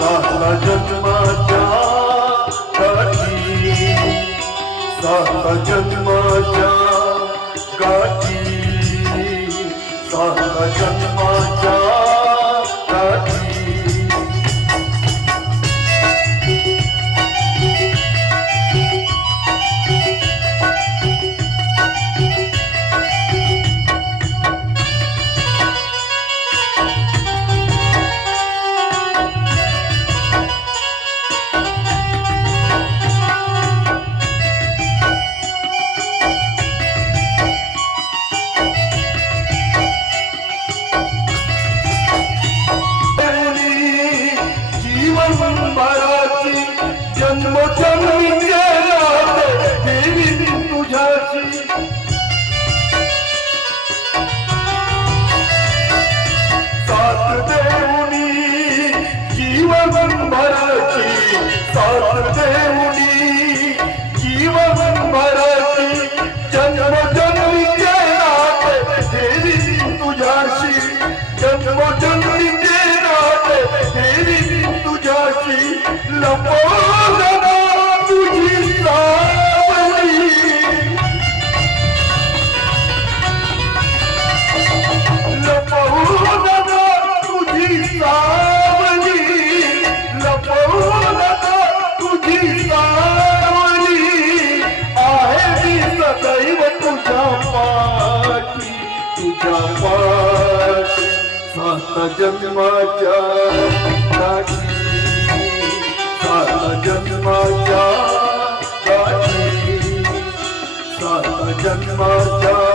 साता जन्माच्या गाठी, साता जन्माच्या गाठी, साता जन्माच्या गाठी. भराची जन्मोजन्मी देवी तुझ्याची. साथ देऊनी जीवन भराची, साथ देऊनी जीवन भराची जन्मोजन्मी देवी तुझ्याशी. जन्मोजन्मी देवी तुझ्याशी. लपवलं तुझी सावली, लपवलं तुझी सावली, लपवलं तुझी सावली. आहे मी सदैव तुझ्या पाठी, तुझ्या पाठी. साता जन्माच्या गाठी, साता जन्माच्या गाठी, साता जन्माच्या